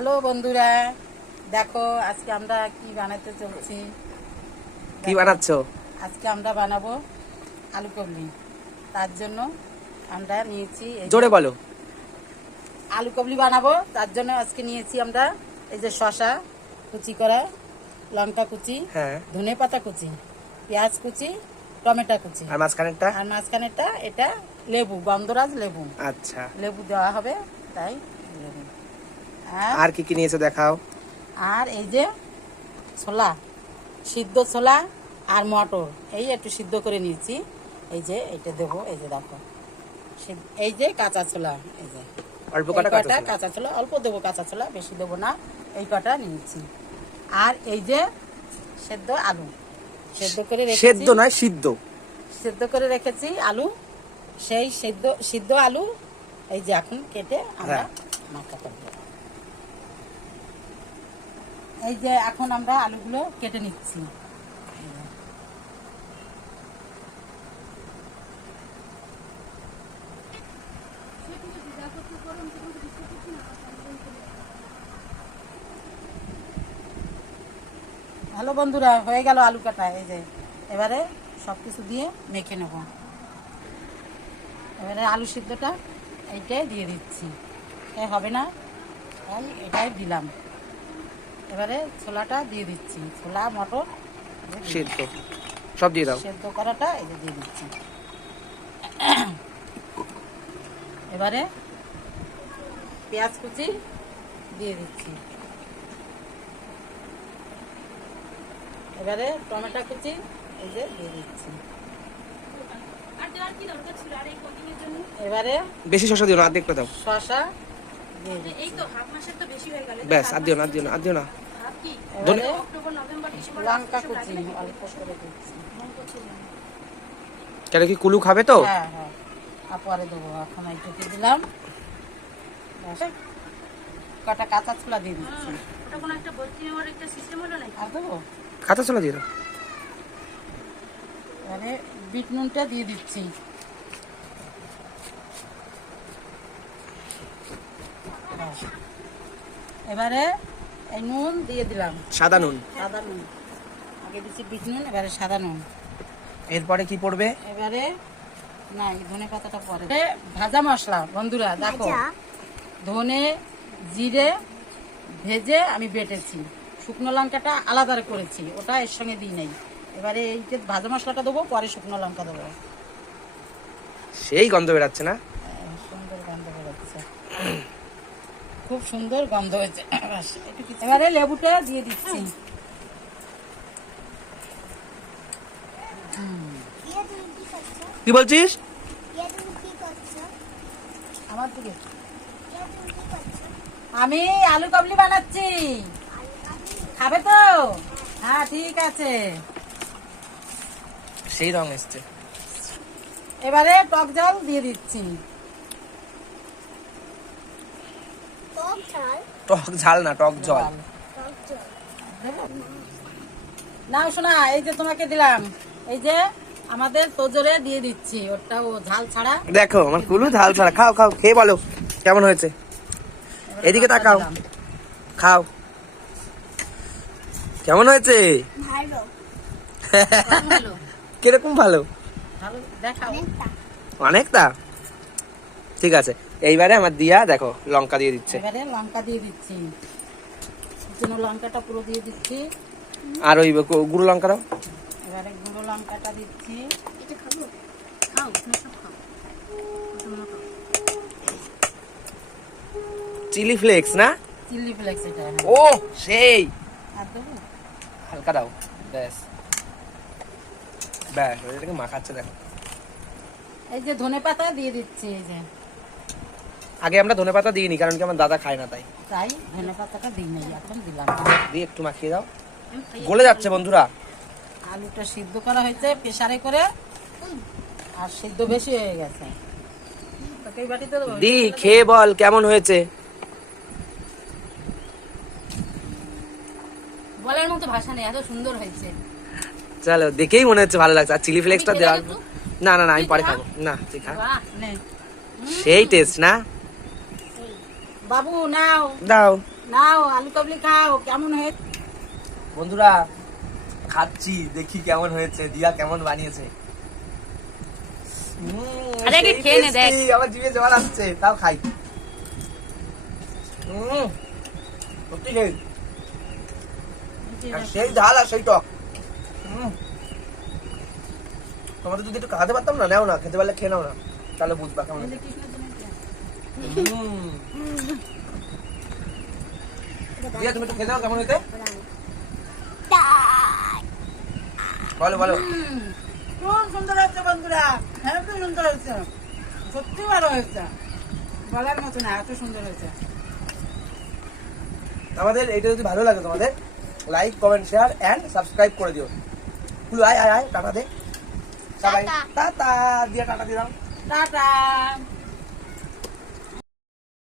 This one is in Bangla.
হ্যালো বন্ধুরা দেখো আজকে আমরা কি বানাতে চলছি? কি বানাচ্ছো? আজকে আমরা বানাবো আলু কবলি। তার জন্য আমরা নিয়েছি জোরে বলো। আলু কবলি বানাবো তার জন্য আজকে নিয়েছি আমরা এই যে শশা কুচি করা লঙ্কা কুচি হ্যাঁ। ধনে পাতা কুচি পেঁয়াজ কুচি টমেটো কুচি। আর মাঝখানেরটা? আর মাঝখানেরটা এটা লেবু গন্ধরাজ লেবু। আচ্ছা। লেবু দেওয়া হবে তাই লেবু। আর আর কি কি নিয়েছো দেখাও। আর এই যে ছোলা সিদ্ধ ছোলা আর মটর এই একটু সিদ্ধ করে নিয়েছি। এই যে এইটা দেবো এই যে দেখো। এই যে কাঁচা ছোলা এই যে। অল্প কটা কাঁচা ছোলা অল্প দেবো কাঁচা ছোলা বেশি দেবো না। এই কটা নিয়েছি। আর এই যে সেদ্ধ আলু। সেদ্ধ করে রেখেছি। সেদ্ধ নয় সিদ্ধ। সেদ্ধ করে রেখেছি আলু। সেই সেদ্ধ সিদ্ধ আলু এই যে এখন কেটে আমরা হ্যাঁ। মাখা করব। এই যে এখন আমরা আলুগুলো কেটে নিচ্ছি। হ্যালো বন্ধুরা, হয়ে গেল আলু কাটা। এই যে, এবারে সব কিছু দিয়ে মেখে নেব। এবারে আলু সিদ্ধটা এইটাই দিয়ে দিচ্ছি। এ হবে না তাই এটাই দিলাম। এবারে ছোলাটা দিয়ে দিচ্ছি। ছোলা মটর সিদ্ধ। সব দিয়ে দাও। সেদ্ধ করাটা এই যে দিয়ে দিচ্ছি। এবারে পেঁয়াজ কুচি দিয়ে দিচ্ছি। এবারে টমেটো কুচি এই যে দিয়ে দিচ্ছি। এবারে বেশি শশা দিও না অর্ধেক করে দাও। শসা ব্যাস আর দিও না আর দিও না আর দিও না। এবারে লঙ্কা কুচি অল্প করে দিচ্ছি। কেন কি কুলু খাবে তো? হ্যাঁ হ্যাঁ। আর পরে দেবো এখন এইটুকু দিলাম। ব্যাস। কটা কাঁচা ছোলা দিয়ে দিচ্ছি। আর দেবো? খাতা চলে দিয়ে দাও। এবারে বিট নুনটা দিয়ে দিচ্ছি ব্যাস। এবারে এই নুন দিয়ে দিলাম। সাদা নুন? সাদা নুন। আগে দিচ্ছি বিট নুন এবারে সাদা নুন। এরপরে কি পড়বে? এবারে না এই ধনে পাতাটা পরে। ভাজা মশলা বন্ধুরা দেখো। ধনে জিরে ভেজে আমি বেটেছি। শুকনো লঙ্কাটা আলাদা করেছি ওটা এর সঙ্গে দিই নাই। এবারে এই যে ভাজা মশলাটা দেবো পরে শুকনো লঙ্কা দেবো। সেই গন্ধ বেরাচ্ছে না? সুন্দর গন্ধ বেরোচ্ছে খুব সুন্দর গন্ধ হয়েছে। এবারে লেবুটা দিয়ে দিচ্ছি। কি বলছিস? আমার দিকে। আমি আলু কাবলি বানাচ্ছি। খাবে তো? হ্যাঁ ঠিক আছে। সেই রং এসছে। এবারে টক জল দিয়ে দিচ্ছি। টক ঝাল না টক জল? নাও শোনা এই যে তোমাকে দিলাম। এই যে আমাদের তোজরে দিয়ে দিচ্ছি ওটা ও ঝাল ছাড়া। দেখো আমার কুলু ঝাল ছাড়া। খাও খাও খেয়ে বলো কেমন হয়েছে? এদিকে তাকাও। খাও। কেমন হয়েছে? কেমন হলো? কীরকম ভালো? ভালো দেখাও। অনেকটা। ঠিক আছে। এইবারে আমার দিয়া দেখো লঙ্কা দিয়ে দিচ্ছে। এবারে লঙ্কা দিয়ে দিচ্ছি। লঙ্কাটা পুরো দিয়ে দিচ্ছি। আর ওই গু- গুঁড়ো লঙ্কা দাও। এবারে গুঁড়ো লঙ্কাটা দিচ্ছি। চিলি ফ্লেক্স না? চিলি ফ্লেক্স এটা হ্যাঁ। ও সেই। হালকা দাও ব্যাস। ব্যাস এটাকে মাখাচ্ছে দেখো। এই যে ধনে পাতা দিয়ে দিচ্ছি এই যে। আগে আমরা ধনে পাতা দিইনি কারণ কি আমার দাদা খায় না তাই। তাই ধনে পাতাটা দিই নাই এখন দিলাম। দিয়ে একটু মাখিয়ে দাও। গলে যাচ্ছে বন্ধুরা। আলুটা সিদ্ধ করা হয়েছে প্রেসারে করে আর সিদ্ধ বেশি হয়ে গেছে? দি খেয়ে বল কেমন হয়েছে? বলার মতো ভাষা নেই এত সুন্দর হয়েছে। চলো দেখেই মনে হচ্ছে ভালো লাগছে। আর চিলি ফ্লেক্সটা দেওয়া না না না আমি পরে খাব। না তুই খা। সেই টেস্ট না? বাবু নাও। দাও। নাও আলু কাবলি খাও কেমন হয়েছে? বন্ধুরা খাচ্ছি দেখি কেমন হয়েছে দিয়া কেমন বানিয়েছে। আরে খেয়ে নে, দেখ। আমার জিভে জল আসছে তাও খাই। সত্যি সেই সেই ঝাল আর সেই টক। তোমাদের যদি একটু খাওয়াতে পারতাম না নেও না খেতে পারলে খেয়ে নাও না। তাহলে বুঝবা কেমন। দিয়া তুমি একটু খেয়ে দাও কেমন হয়েছে? বলো বলো। খুব সুন্দর হয়েছে বন্ধুরা হ্যাঁ খুব সুন্দর হয়েছে। সত্যি ভালো হয়েছে। বলার মতো না এত সুন্দর হয়েছে। আমাদের এটা যদি ভালো লাগে তোমাদের like comment share and subscribe করে দিও। কুলু আয় আয় আয় টাটা দে। সবাই টাটা। দিয়ে টাটা দিলাম টাটা।